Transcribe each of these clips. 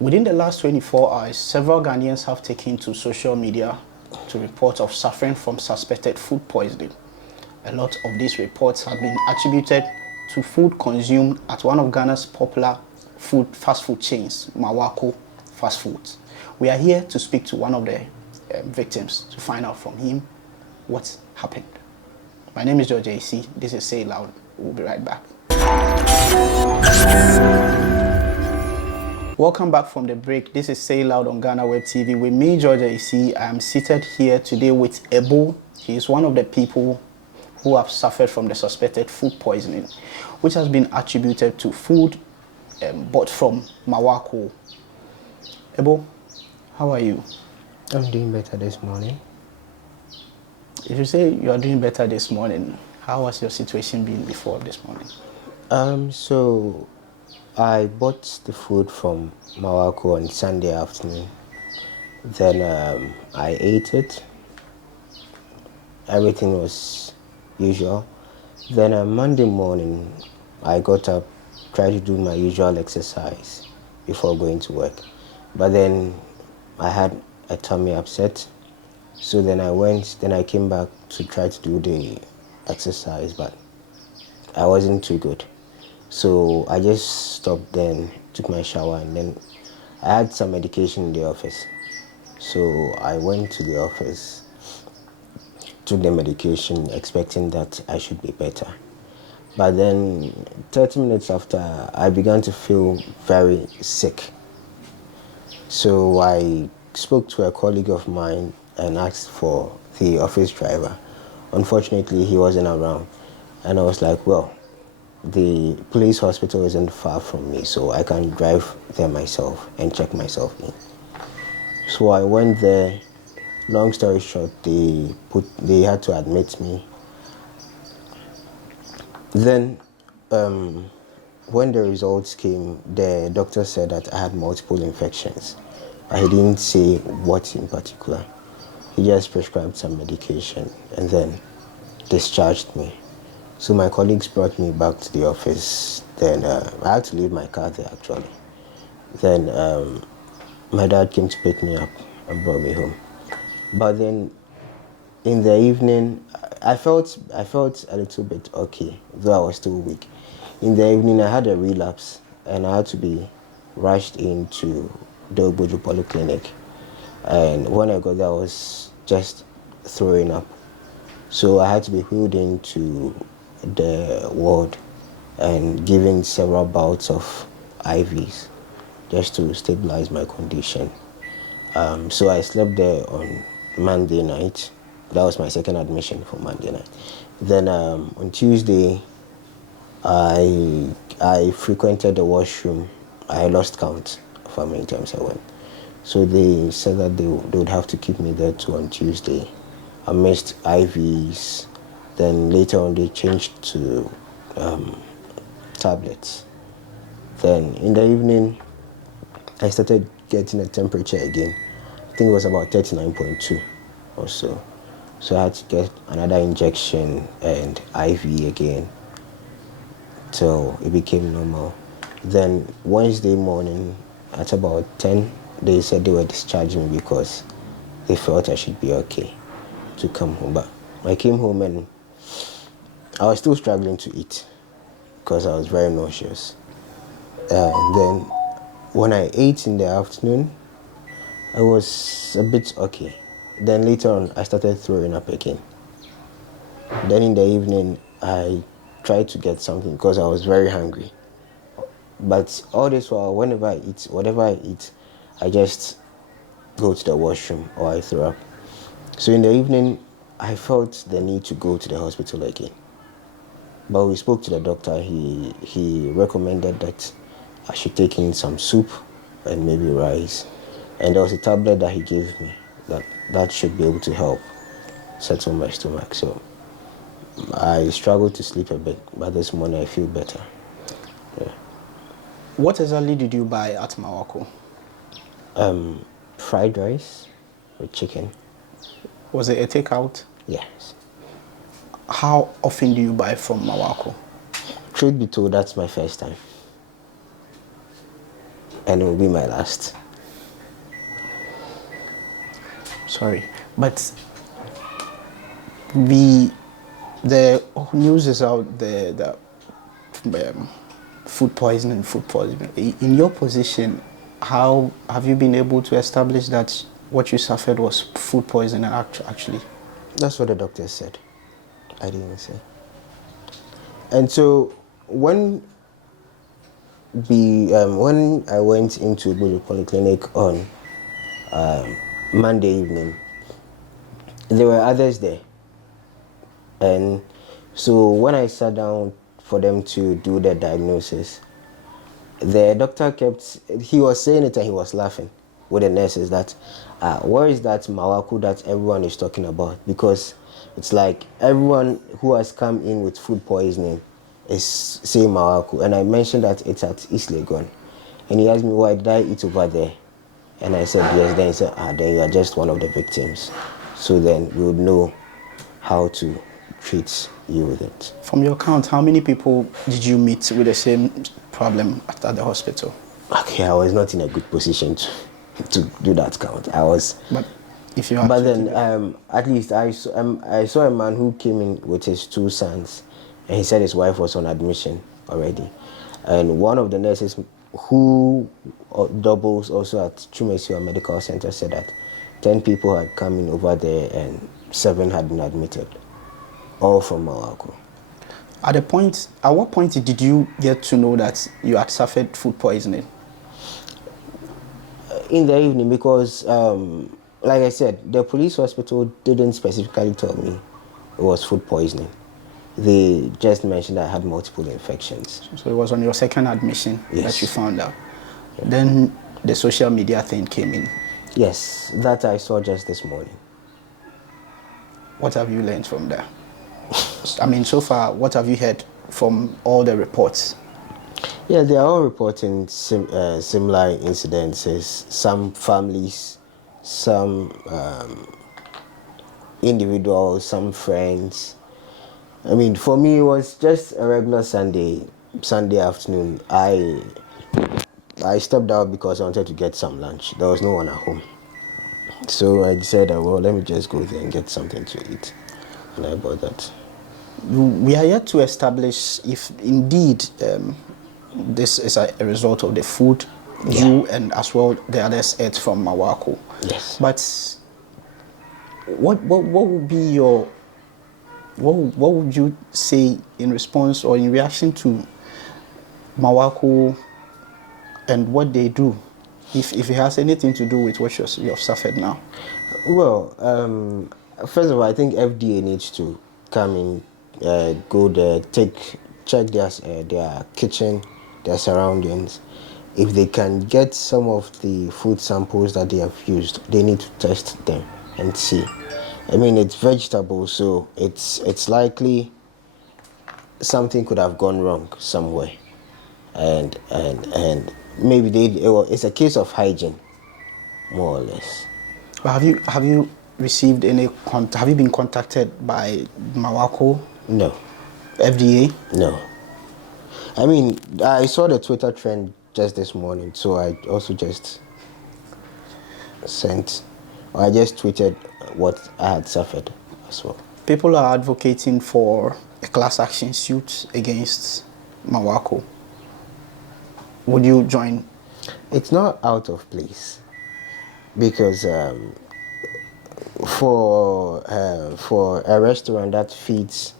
Within the last 24 hours, several Ghanaians have taken to social media to report of suffering from suspected food poisoning. A lot of these reports have been attributed to food consumed at one of Ghana's popular fast food chains, Marwako Fast Foods. We are here to speak to one of the victims to find out from him what happened. My name is George Ayisi. This is Say Loud. We'll be right back. Welcome back from the break. This is Say Loud on GhanaWeb TV. With me, George Ayisi. I am seated here today with Ebo. He is one of the people who have suffered from the suspected food poisoning, which has been attributed to food bought from Marwako. Ebo, how are you? I'm doing better this morning. If you say you are doing better this morning, how has your situation been before this morning? So I bought the food from Marwako on Sunday afternoon. Then I ate it. Everything was usual. Then on Monday morning, I got up, tried to do my usual exercise before going to work. But then I had a tummy upset. So then I came back to try to do the exercise, but I wasn't too good. So I just stopped then, took my shower, and then I had some medication in the office. So I went to the office, took the medication, expecting that I should be better. But then 30 minutes after, I began to feel very sick. So I spoke to a colleague of mine and asked for the office driver. Unfortunately, he wasn't around. And I was like, well, the police hospital isn't far from me, so I can drive there myself and check myself in. So I went there. Long story short, they had to admit me. Then when the results came, the doctor said that I had multiple infections. But he didn't say what in particular. He just prescribed some medication and then discharged me. So my colleagues brought me back to the office. Then I had to leave my car there actually. Then my dad came to pick me up and brought me home. But then in the evening, I felt a little bit okay, though I was still weak. In the evening, I had a relapse and I had to be rushed into the Obojo Polyclinic. And when I got there, I was just throwing up. So I had to be wheeled into the ward and given several bouts of IVs just to stabilize my condition. So I slept there on Monday night. That was my second admission for Monday night. Then on Tuesday, I frequented the washroom. I lost count of how many times I went. So they said that they would have to keep me there too on Tuesday. I missed IVs. Then later on they changed to tablets. Then in the evening, I started getting a temperature again. I think it was about 39.2 or so. So I had to get another injection and IV again till it became normal. Then Wednesday morning at about 10, they said they were discharging me because they felt I should be okay to come home. But I came home and I was still struggling to eat because I was very nauseous. And then when I ate in the afternoon, I was a bit okay. Then later on, I started throwing up again. Then in the evening, I tried to get something because I was very hungry. But all this while, whenever I eat, whatever I eat, I just go to the washroom or I throw up. So in the evening, I felt the need to go to the hospital again. But we spoke to the doctor. He recommended that I should take in some soup and maybe rice. And there was a tablet that he gave me that should be able to help settle my stomach. So I struggled to sleep a bit, but this morning I feel better. Yeah. What exactly did you buy at Marwako? Fried rice with chicken. Was it a takeout? Yes. How often do you buy from Marwako? Truth be told, that's my first time. and it will be my last. Sorry, but the news is out there that food poisoning. In your position, how have you been able to establish that what you suffered was food poisoning actually? That's what the doctor said. I didn't say. And so when I went into the polyclinic on Monday evening, there were others there. And so when I sat down for them to do the diagnosis, the doctor he was saying it and he was laughing with the nurses that, where is that Marwako that everyone is talking about? Because it's like everyone who has come in with food poisoning is saying Marwako. And I mentioned that it's at East Legon. And he asked me, why did I eat over there? And I said, yes. Then he said, then you are just one of the victims. So then we would know how to treat you with it. From your count, how many people did you meet with the same problem at the hospital? Okay, I was not in a good position to do that count. I was. But if you had But then, at least I saw a man who came in with his 2 sons, and he said his wife was on admission already. And one of the nurses who doubles also at Chumesiwa Medical Center said that 10 people had come in over there and 7 had been admitted, all from Marwako. At what point did you get to know that you had suffered food poisoning? In the evening, because like I said, the police hospital didn't specifically tell me it was food poisoning. They just mentioned I had multiple infections. So it was on your second admission that you found out. Yeah. Then the social media thing came in. Yes, that I saw just this morning. What have you learned from there? I mean, so far, what have you heard from all the reports? Yeah, they are all reporting similar incidences. Some families, some individuals, some friends. I mean, for me, it was just a regular Sunday afternoon. I stepped out because I wanted to get some lunch. There was no one at home. So I decided, well, let me just go there and get something to eat. And I bought that. We are yet to establish if indeed this is a result of the food you and as well the others ate from Marwako. Yes. But what would be your what would you say in response or in reaction to Marwako and what they do, if it has anything to do with what you have suffered now? Well, first of all, I think FDA needs to come in, go there, check their kitchen, their surroundings. If they can get some of the food samples that they have used, they need to test them and see. I mean, it's vegetables, so it's likely something could have gone wrong somewhere, and maybe it's a case of hygiene, more or less. But have you received any have you been contacted by Marwako? No. FDA? No. I mean, I saw the Twitter trend just this morning, so I also just tweeted what I had suffered as well. People are advocating for a class action suit against Marwako. Would you join? It's not out of place because for a restaurant that feeds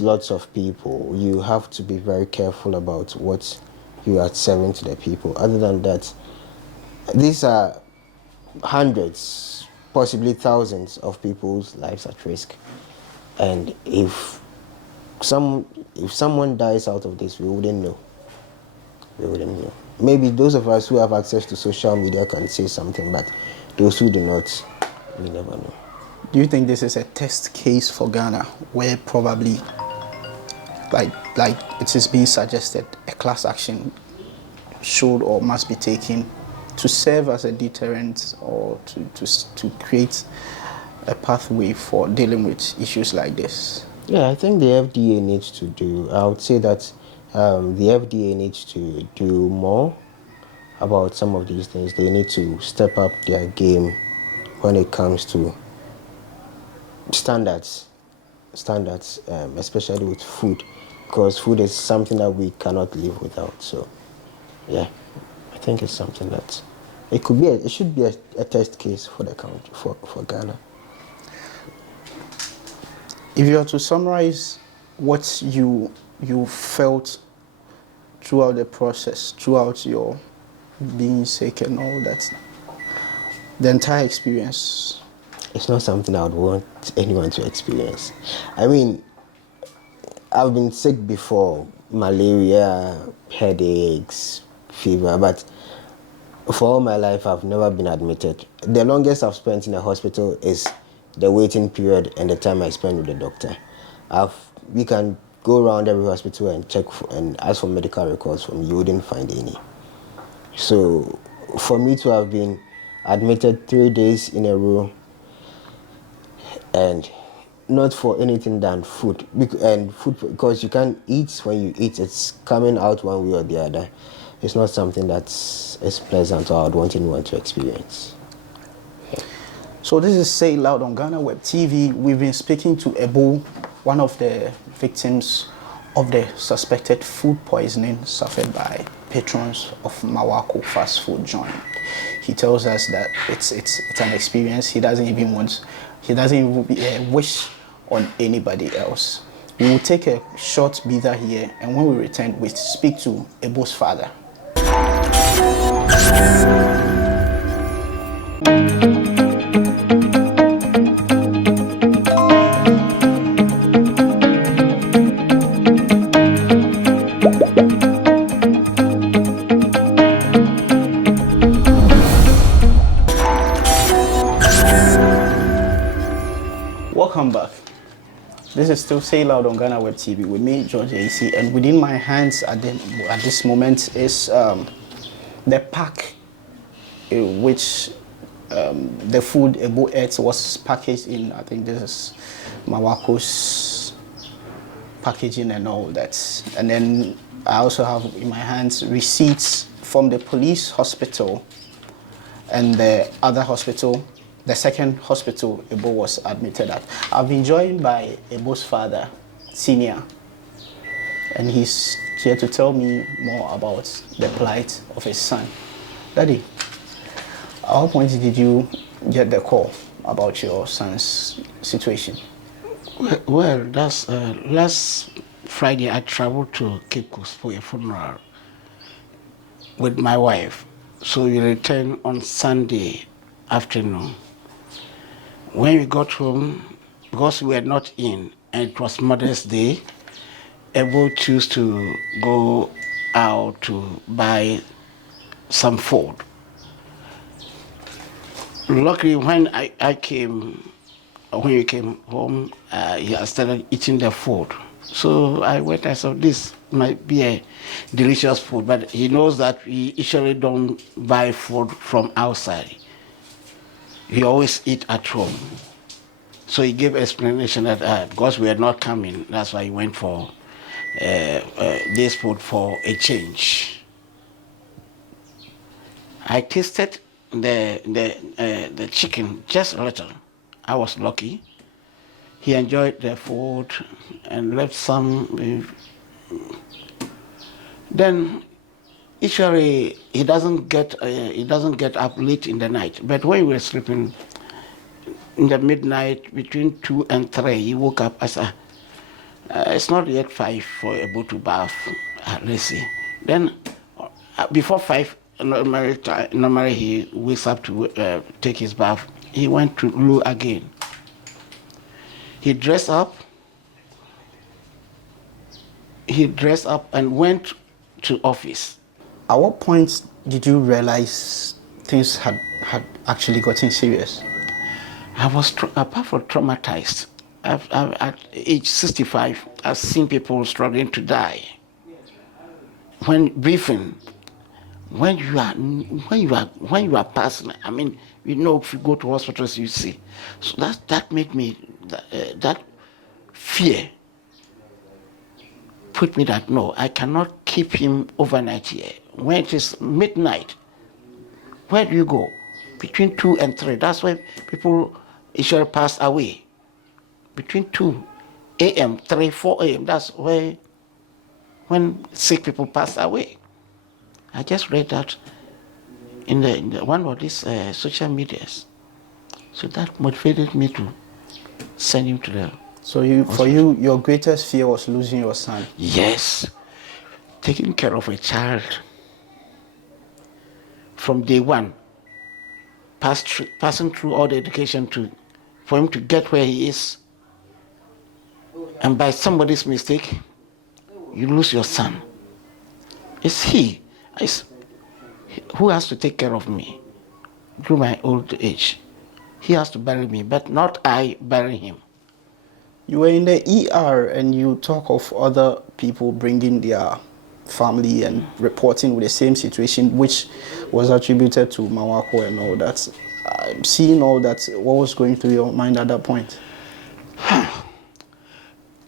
lots of people, you have to be very careful about what you are serving to the people. Other than that, these are hundreds, possibly thousands of people's lives at risk. And if someone dies out of this, we wouldn't know. Maybe those of us who have access to social media can say something, but those who do not, we never know. Do you think this is a test case for Ghana, where probably, like it is being suggested, a class action should or must be taken to serve as a deterrent or to create a pathway for dealing with issues like this? Yeah, I think the FDA needs to do. I would say that the FDA needs to do more about some of these things. They need to step up their game when it comes to standards, especially with food, because food is something that we cannot live without. So, yeah, I think it's something that it should be a test case for the country, for Ghana. If you are to summarize what you felt throughout the process, throughout your being sick and all that, the entire experience. It's not something I would want anyone to experience. I mean, I've been sick before, malaria, headaches, fever, but for all my life I've never been admitted. The longest I've spent in a hospital is the waiting period and the time I spend with the doctor. We can go around every hospital and check and ask for medical records from you, wouldn't find any. So for me to have been admitted 3 days in a row and not for anything than food, because you can't eat. When you eat, it's coming out one way or the other. It's not something that's as pleasant or I would want anyone to experience. So this is Say Loud on GhanaWeb TV. We've been speaking to Ebo, one of the victims of the suspected food poisoning suffered by patrons of Marwako fast food joint. He tells us that it's an experience he doesn't even wish on anybody else. We will take a short breather here, and when we return, we speak to Ebo's father. Welcome back. This is still Say Loud on GhanaWeb TV with me, George Ayisi, and within my hands at this moment is the pack which the food Ebo ate was packaged in. I think this is Marwako's packaging and all that. And then I also have in my hands receipts from the police hospital and the other hospital, the second hospital Ebo was admitted at. I've been joined by Ebo's father, Senior, and he's here to tell me more about the plight of his son. Daddy, at what point did you get the call about your son's situation? Well, that's last Friday I traveled to Cape Coast for a funeral with my wife. So we returned on Sunday afternoon. When we got home, because we were not in, and it was Mother's Day, Ebo chose to go out to buy some food. Luckily, when we came home, he had started eating the food. So I went, I said, this might be a delicious food, but he knows that we usually don't buy food from outside. We always eat at home. So he gave explanation that because we are not coming, that's why he went for this food for a change. I tasted the chicken just a little. I was lucky. He enjoyed the food and left some. Then usually he doesn't get up late in the night. But when we were sleeping in the midnight between 2 and 3, he woke up. I said, "It's not yet 5 for Ebo to bath. Let's see." Then before 5, normally he wakes up to take his bath. He went to loo again. He dressed up and went to office. At what point did you realize things had actually gotten serious? I was, apart from traumatized, at age 65, I've seen people struggling to die. When briefing, when you are passing, I mean, you know, if you go to hospitals, you see. So that made me, that fear put me that no, I cannot keep him overnight here. When it is midnight, Where do you go? Between 2 and 3. That's where people usually pass away. Between 2 a.m., 3, 4 a.m. That's when sick people pass away. I just read that in the one of these social medias. So that motivated me to send him to the So hospital. for you, your greatest fear was losing your son. Yes. Taking care of a child from day one, passing through all the education for him to get where he is, and by somebody's mistake, you lose your son. It's he who has to take care of me through my old age. He has to bury me, but not I bury him. You were in the ER and you talk of other people bringing their family and reporting with the same situation, which was attributed to Marwako and all that. Seeing all that, what was going through your mind at that point?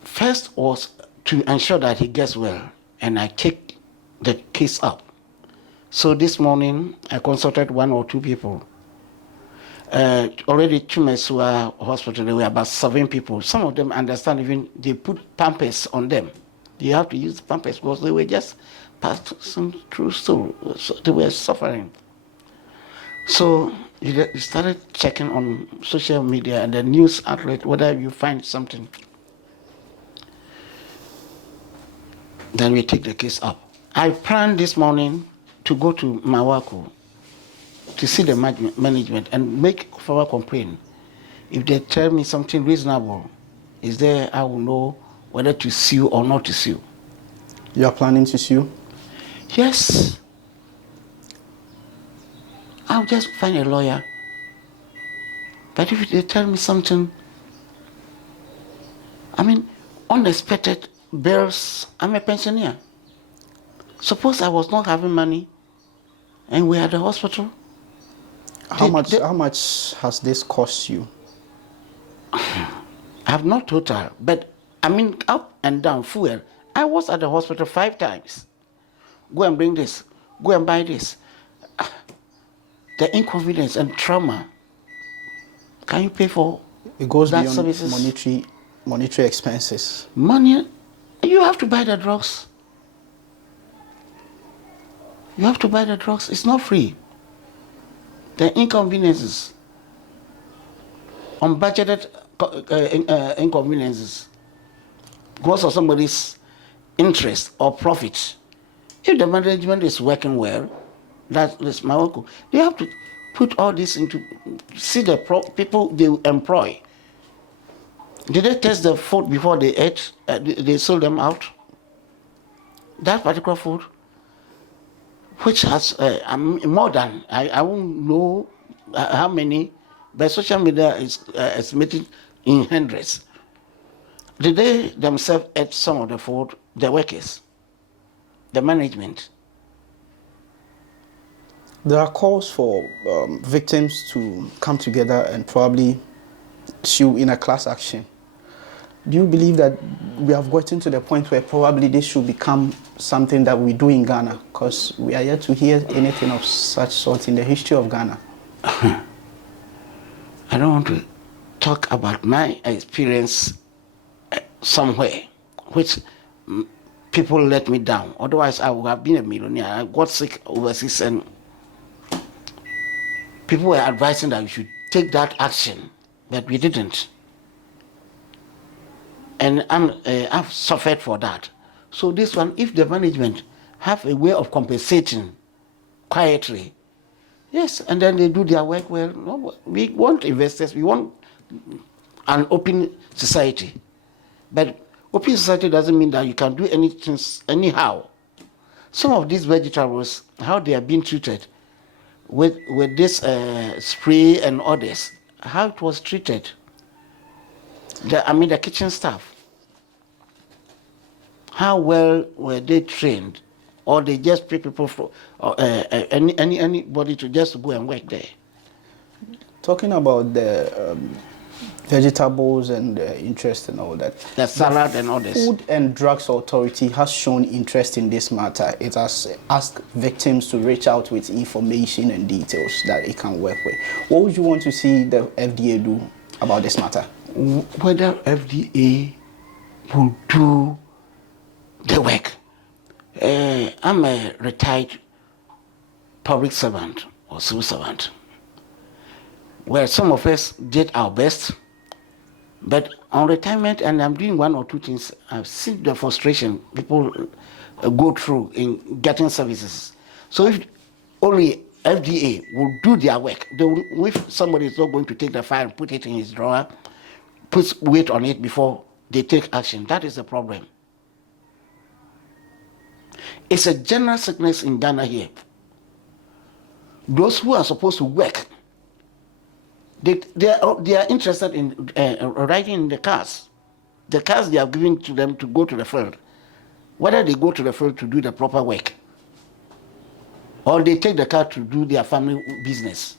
First was to ensure that he gets well, and I take the case up. So this morning, I consulted 1 or 2 people. Already Chumesua Hospital, there were about 7 people. Some of them understand even they put pampers on them. You have to use the pampers because they were just passing through, so they were suffering. So you started checking on social media and the news outlet, whether you find something. Then we take the case up. I planned this morning to go to Marwako to see the management and make formal complaint. If they tell me something reasonable, is there, I will know whether to sue or not to sue. You are planning to sue? Yes. I'll just find a lawyer. But if they tell me something, I mean, unexpected bills, I'm a pensioner. Suppose I was not having money and we're at the hospital. How much has this cost you? I have not total, but I mean up and down fuel. I was at the hospital 5 times. Go and bring this. Go and buy this. The inconvenience and trauma. Can you pay for It goes that beyond services? monetary expenses. Money, you have to buy the drugs. You have to buy the drugs. It's not free. The inconveniences, unbudgeted inconveniences, because of somebody's interest or profit. If the management is working well, that's Marwako. They have to put all this into, see the people they employ. Did they test the food before they ate? They sold them out? That particular food, which has more than, I won't know how many, but social media is estimated in hundreds. Did they themselves eat some of the food, the workers, the management? There are calls for victims to come together and probably sue in a class action. Do you believe that we have gotten to the point where probably this should become something that we do in Ghana? Because we are yet to hear anything of such sort in the history of Ghana. I don't want to talk about my experience somewhere, which people let me down. Otherwise, I would have been a millionaire. I got sick overseas and people were advising that we should take that action, but we didn't. And I've suffered for that. So this one, if the management have a way of compensating quietly, yes, and then they do their work well. No, we want investors, we want an open society. But open society doesn't mean that you can do anything anyhow. Some of these vegetables, how they are being treated with this spray and others, how it was treated. The kitchen staff, how well were they trained, or they just pay people for anybody to just go and work there? Talking about the vegetables and interest and all that. The salad and all this. Food and Drugs Authority has shown interest in this matter. It has asked victims to reach out with information and details that it can work with. What would you want to see the FDA do about this matter? Whether FDA will do the work. I'm a retired public servant or civil servant, where some of us did our best, but on retirement, and I'm doing one or two things, I've seen the frustration people go through in getting services. So if only FDA will do their work, if somebody is not going to take the file and put it in his drawer, put weight on it before they take action, that is the problem. It's a general sickness in Ghana here. Those who are supposed to work, they are interested in riding in the cars. The cars they are giving to them to go to the field. Whether they go to the field to do the proper work, or they take the car to do their family business.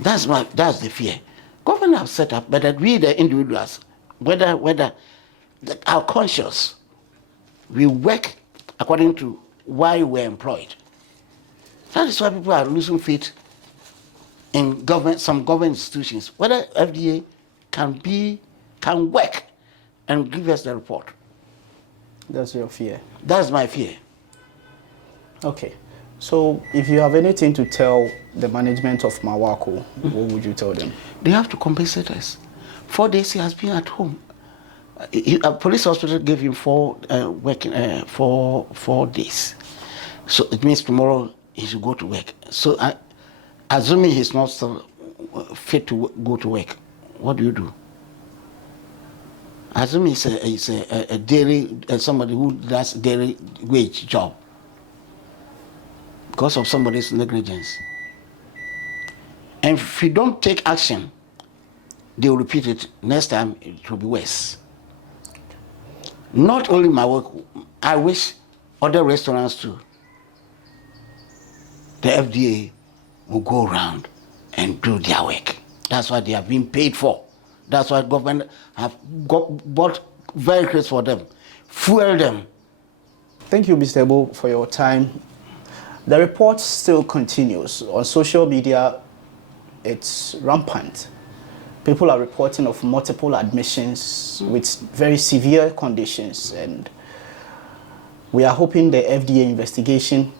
That's the fear. Government have set up, but that we the individuals, whether our conscious, we work according to why we're employed. That is why people are losing faith in government, some government institutions. Whether FDA can work and give us the report. That's your fear. That's my fear. Okay. So if you have anything to tell the management of Marwako, what would you tell them? They have to compensate us. 4 days he has been at home. A police hospital gave him 4 days. So it means tomorrow he should go to work. So assuming he's not still fit to go to work, what do you do? Assuming he's a daily, somebody who does daily wage job because of somebody's negligence. And if you don't take action, they will repeat it. Next time it will be worse. Not only my work, I wish other restaurants too. The FDA will go around and do their work. That's what they have been paid for. That's why government have bought vehicles for them, fuel them. Thank you, Mr. Ebo, for your time. The report still continues. On social media, it's rampant. People are reporting of multiple admissions with very severe conditions, and we are hoping the FDA investigation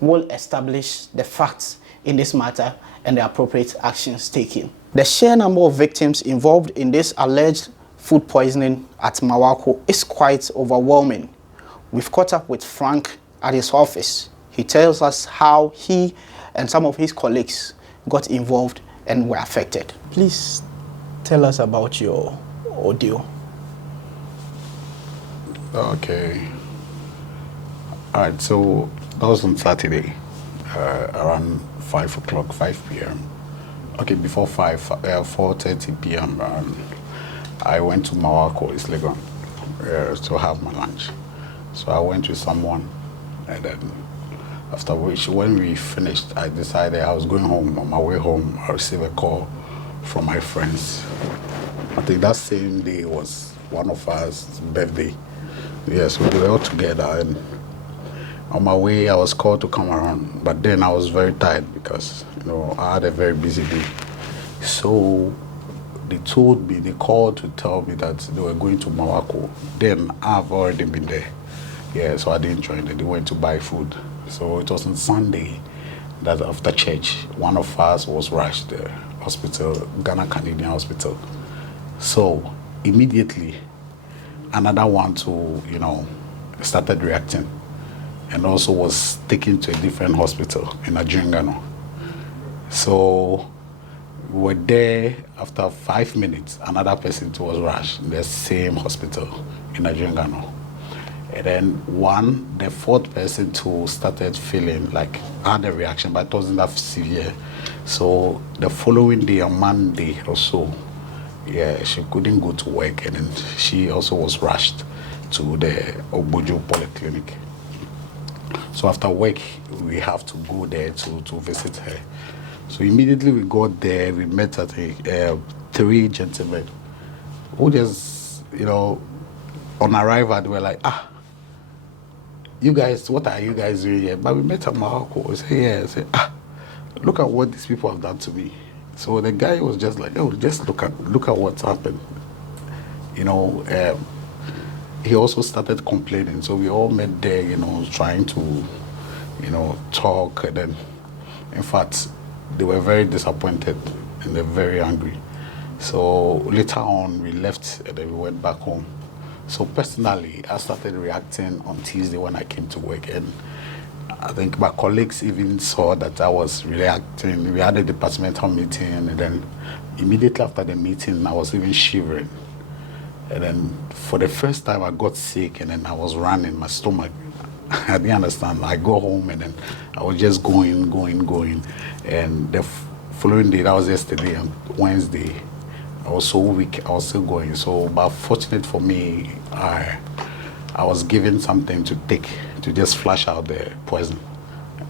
will establish the facts in this matter and the appropriate actions taken. The sheer number of victims involved in this alleged food poisoning at Marwako is quite overwhelming. We've caught up with Frank at his office. He tells us how he and some of his colleagues got involved and were affected. Please tell us about your ordeal. Okay. All right, so that was on Saturday, around 5 p.m. Okay, before 4:30 p.m., I went to Marwako, East Legon, to have my lunch. So I went with someone, and then after which, when we finished, I decided I was going home. On my way home, I received a call from my friends. I think that same day was one of us' birthday. Yes, we were all together, and on my way, I was called to come around. But then I was very tired because, I had a very busy day. So they called to tell me that they were going to Marwako. Then I've already been there. Yeah, so I didn't join them. They went to buy food. So it was on Sunday that after church, one of us was rushed to the hospital, Ghana Canadian Hospital. So immediately, another one too, started reacting and also was taken to a different hospital in Ghana. So we were there. After 5 minutes, another person too was rushed in the same hospital in Ghana. And then the fourth person too started feeling like had a reaction, but it wasn't that severe. So the following day, on Monday or so, she couldn't go to work, and then she also was rushed to the Obujo Polyclinic. So after work, we have to go there to visit her. So immediately we got there, we met at three gentlemen who just, on arrival, they were like, you guys, what are you guys doing here? But we met at Marwako. I said, yeah. I said, look at what these people have done to me. So the guy was just like, oh, just look at what's happened. He also started complaining. So we all met there, trying to, talk. And then, in fact, they were very disappointed and they're very angry. So later on, we left and then we went back home. So personally, I started reacting on Tuesday when I came to work, and I think my colleagues even saw that I was reacting. We had a departmental meeting, and then immediately after the meeting, I was even shivering. And then for the first time, I got sick, and then I was running my stomach. I didn't understand. I go home, and then I was just going. And the following day, that was yesterday, and Wednesday, I was so weak, I was still going. So, but fortunate for me, I was given something to take to just flush out the poison.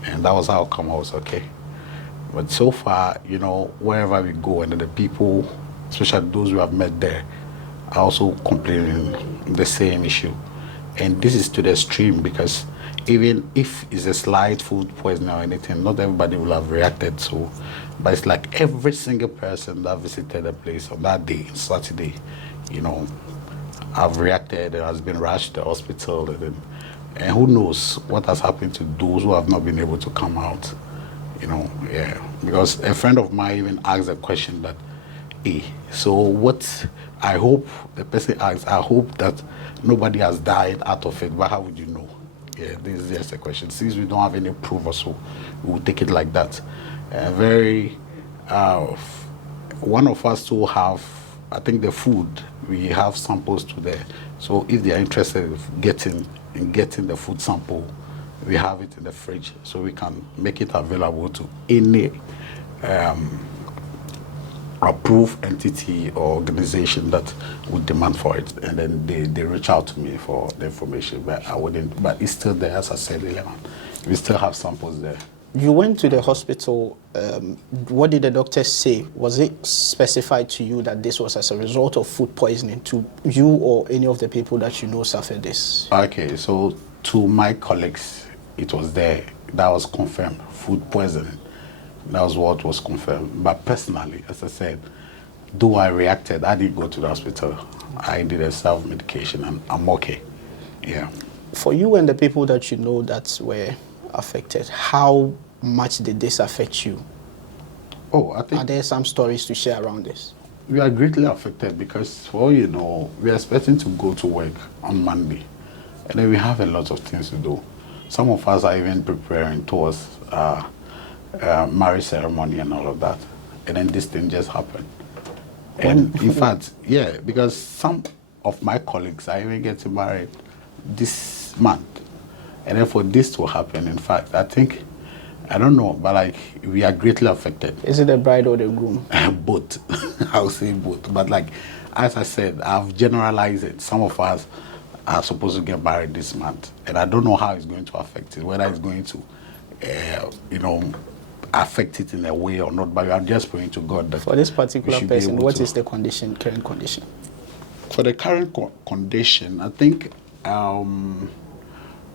And that was how come I was okay. But so far, wherever we go, and the people, especially those who have met there, are also complaining the same issue. And this is to the extreme, because even if it's a slight food poisoning or anything, not everybody will have reacted. So, but it's like every single person that visited the place on that day, Saturday, have reacted and has been rushed to the hospital. And who knows what has happened to those who have not been able to come out. Because a friend of mine even asked a question that, so what, I hope, the person asked, I hope that nobody has died out of it, but how would you know? Yeah, this is just a question. Since we don't have any proof or so, we will take it like that. One of us who have, I think the food, we have samples to there. So if they are interested in getting the food sample, we have it in the fridge, so we can make it available to any approved entity or organization that would demand for it, and then they reach out to me for the information. But I wouldn't. But it's still there, as I said earlier. We still have samples there. You went to the hospital. What did the doctors say? Was it specified to you that this was as a result of food poisoning to you or any of the people that suffered this? Okay, so to my colleagues, it was there. That was confirmed. Food poisoning. That was what was confirmed. But personally, as I said, though I reacted, I didn't go to the hospital. I did a self-medication and I'm okay. Yeah. For you and the people that that were affected, how much did this affect you? I think... Are there some stories to share around this? We are greatly affected because, for we are expecting to go to work on Monday. And then we have a lot of things to do. Some of us are even preparing towards marriage ceremony and all of that, and then this thing just happened. And in fact, because some of my colleagues are even getting married this month, and then for this to happen, in fact, I think, I don't know, but we are greatly affected. Is it the bride or the groom? Both. I'll say both. But as I said, I've generalized it. Some of us are supposed to get married this month, and I don't know how it's going to affect it, whether it's going to affect it in a way or not, but I'm just praying to God that for this particular person, what is the current condition? For the current condition, I think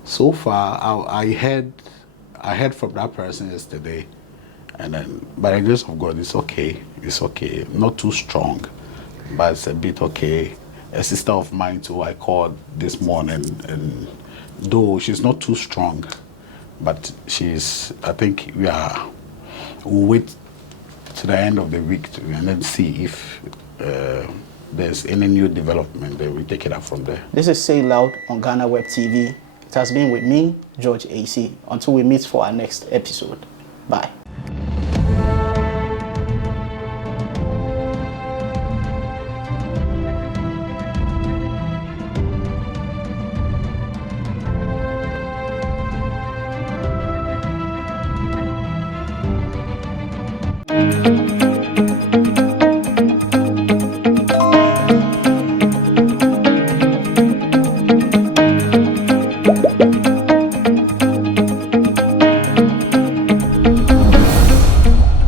so far I heard from that person yesterday, and then by the grace of God, it's okay. Not too strong, but it's a bit okay. A sister of mine too, I called this morning, and though she's not too strong, but I think we'll wait to the end of the week and then see if there's any new development. Then we take it up from there. This is Say Loud on GhanaWeb TV. It has been with me, George Ayisi. Until we meet for our next episode. Bye.